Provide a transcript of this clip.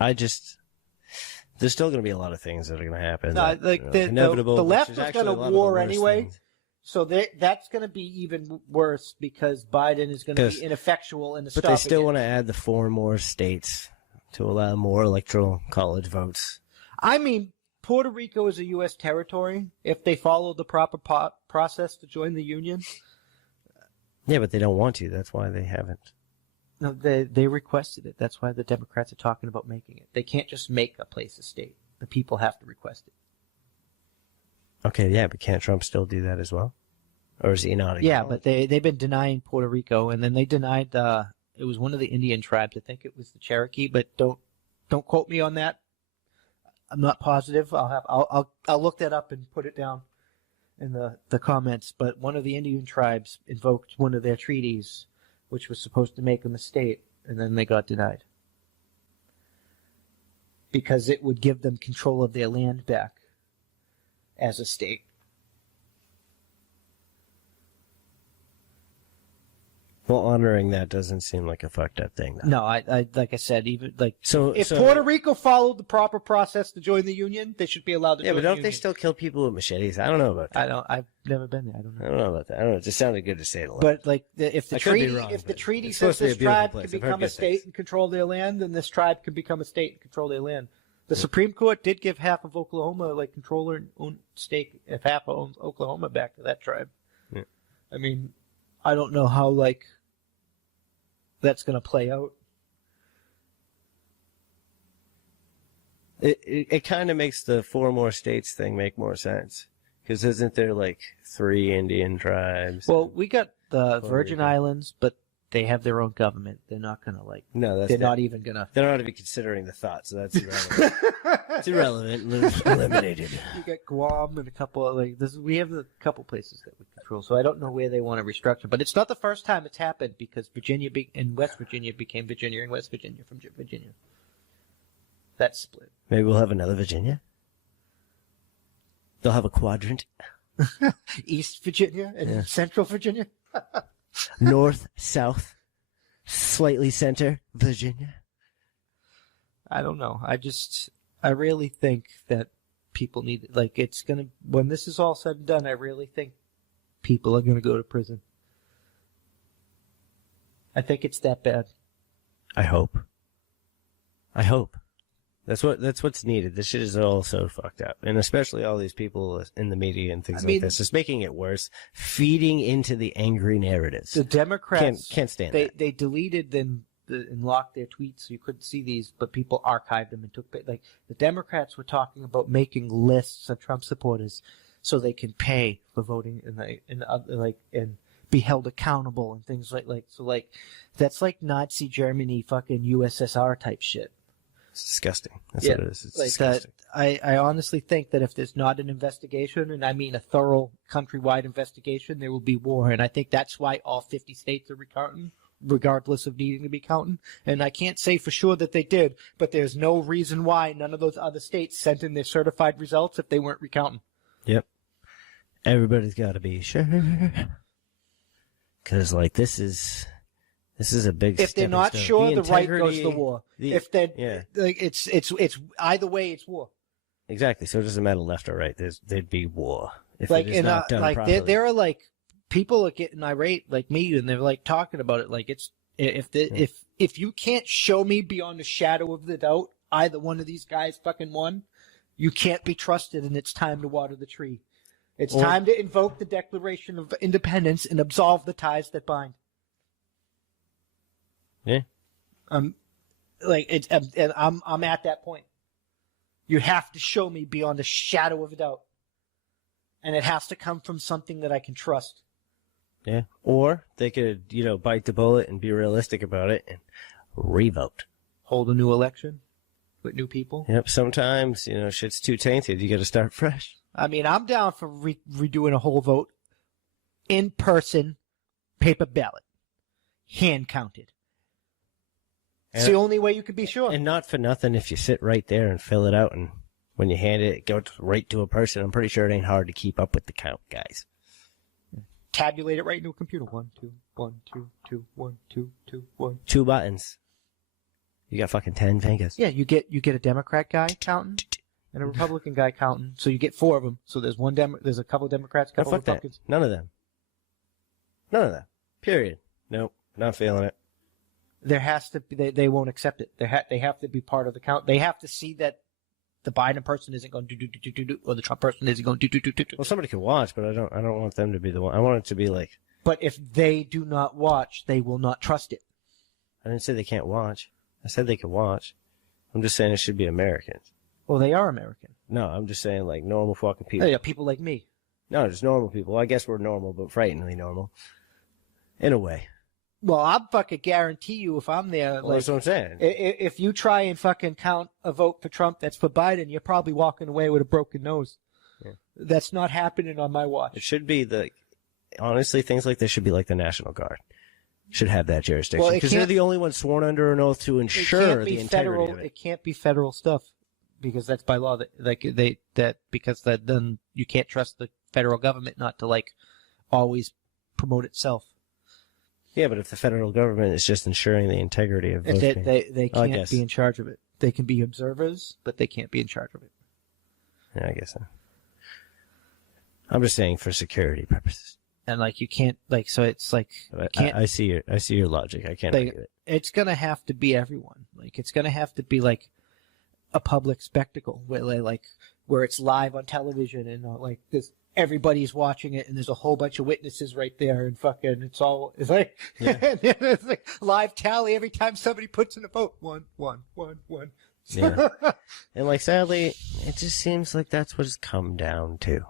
There's still going to be a lot of things that are going to happen. No, inevitable. The left was going to war anyway. Things. So that's going to be even worse because Biden is going to be ineffectual in the stopping. But they still want to add the 4 more states to allow more electoral college votes. I mean, Puerto Rico is a U.S. territory if they follow the proper process to join the Union. Yeah, but they don't want to. That's why they haven't. No, they requested it. That's why the Democrats are talking about making it. They can't just make a place a state. The people have to request it. Okay, yeah, but can't Trump still do that as well? Or is he not? Yeah, but they've been denying Puerto Rico, and then they denied it was one of the Indian tribes. I think it was the Cherokee, but don't quote me on that. I'm not positive. I'll look that up and put it down in the comments. But one of the Indian tribes invoked one of their treaties, which was supposed to make them a state, and then they got denied because it would give them control of their land back as a state. Well, honoring that doesn't seem like a fucked up thing, though. No, I like I said, even like if so Puerto Rico followed the proper process to join the Union, they should be allowed to. Yeah, join but the don't Union. They still kill people with machetes? I don't know about that. I've never been there. I don't know about that. I don't know. It just sounded good to say it a lot. But like, if the treaty says this tribe can become a state and control their land, then this tribe can become a state and control their land. The Supreme Court did give half of Oklahoma, like, control their own stake, if half owns Oklahoma, back to that tribe. Yeah. I mean, I don't know how, like, that's going to play out. It kind of makes the 4 more states thing make more sense. Because isn't there, like, 3 Indian tribes? Well, we got the Virgin Islands, but they have their own government. They're not going to, like... No, they're not even going to... They're not even considering the thought, so that's irrelevant. It's irrelevant. Eliminated. You got Guam and a couple of, like... we have a couple places that we control, so I don't know where they want to restructure. But it's not the first time it's happened, because Virginia and West Virginia became Virginia and West Virginia from Virginia. That's split. Maybe we'll have another Virginia? They'll have a quadrant. East Virginia and Central Virginia? North, South, slightly center, Virginia. I don't know. I really think that people need, like, it's going to, when this is all said and done, I really think people are going to go to prison. I think it's that bad. I hope. That's what's needed. This shit is all so fucked up. And especially all these people in the media and things like this. It's making it worse. Feeding into the angry narratives. The Democrats can't stand that. They deleted and locked their tweets so you couldn't see these, but people archived them and took, like, the Democrats were talking about making lists of Trump supporters so they can pay for voting and be held accountable and things like so, like, that's like Nazi Germany fucking USSR type shit. It's disgusting. That's what it is. It's disgusting. I honestly think that if there's not an investigation, and I mean a thorough countrywide investigation, there will be war. And I think that's why all 50 states are recounting, regardless of needing to be counting. And I can't say for sure that they did, but there's no reason why none of those other states sent in their certified results if they weren't recounting. Yep. Everybody's got to be sure. Because, like, this is a big. If they're not sure, the right goes to war. If they, like, it's either way, it's war. Exactly. So it doesn't matter left or right. There'd be war if like, it is not done properly. There are, like, people are getting irate like me, and they're, like, talking about it like it's if you can't show me beyond a shadow of the doubt either one of these guys fucking won, you can't be trusted, and it's time to water the tree. It's time to invoke the Declaration of Independence and absolve the ties that bind. Yeah. Like, it's, and I'm at that point. You have to show me beyond a shadow of a doubt. And it has to come from something that I can trust. Yeah. Or they could, bite the bullet and be realistic about it and revote. Hold a new election with new people. Yep. Sometimes, shit's too tainted. You got to start fresh. I mean, I'm down for redoing a whole vote. In person, paper ballot. Hand counted. It's the only way you can be sure. And not for nothing, if you sit right there and fill it out, and when you hand it, it goes right to a person. I'm pretty sure it ain't hard to keep up with the count, guys. Tabulate it right into a computer. 1, 2, 1, 2, 2, 1, 2, 2, 1. 2 buttons. You got fucking 10 fingers. Yeah, you get a Democrat guy counting and a Republican guy counting, so you get 4 of them. So there's there's a couple of Democrats, a couple of Republicans. None of them. None of them. Period. Nope. Not feeling it. There has to be. They won't accept it. They have to be part of the count. They have to see that the Biden person isn't going to do, or the Trump person isn't going to do. Well, somebody can watch, but I don't want them to be the one. I want it to be like. But if they do not watch, they will not trust it. I didn't say they can't watch. I said they can watch. I'm just saying it should be Americans. Well, they are American. No, I'm just saying like normal fucking people. Yeah, people like me. No, just normal people. I guess we're normal, but frighteningly normal. In a way. Well, I'll fucking guarantee you if I'm there. Well, that's what I'm saying. If you try and fucking count a vote for Trump that's for Biden, you're probably walking away with a broken nose. Yeah. That's not happening on my watch. It should be honestly, things like this should be like the National Guard. Should have that jurisdiction. Because they're the only ones sworn under an oath to ensure the integrity of it. It can't be federal stuff because that's by law because then you can't trust the federal government not to like always promote itself. Yeah, but if the federal government is just ensuring the integrity of voting, they can't be in charge of it. They can be observers, but they can't be in charge of it. Yeah, I guess so. I'm just saying for security purposes. And like you can't like so it's like I see your logic. I can't argue it. It's gonna have to be everyone. Like it's gonna have to be like a public spectacle where it's live on television and like this. Everybody's watching it, and there's a whole bunch of witnesses right there, and fucking, it's like, yeah. It's like live tally every time somebody puts in a vote. 1, 1, 1, 1. Yeah. And like, sadly, it just seems like that's what it's come down to.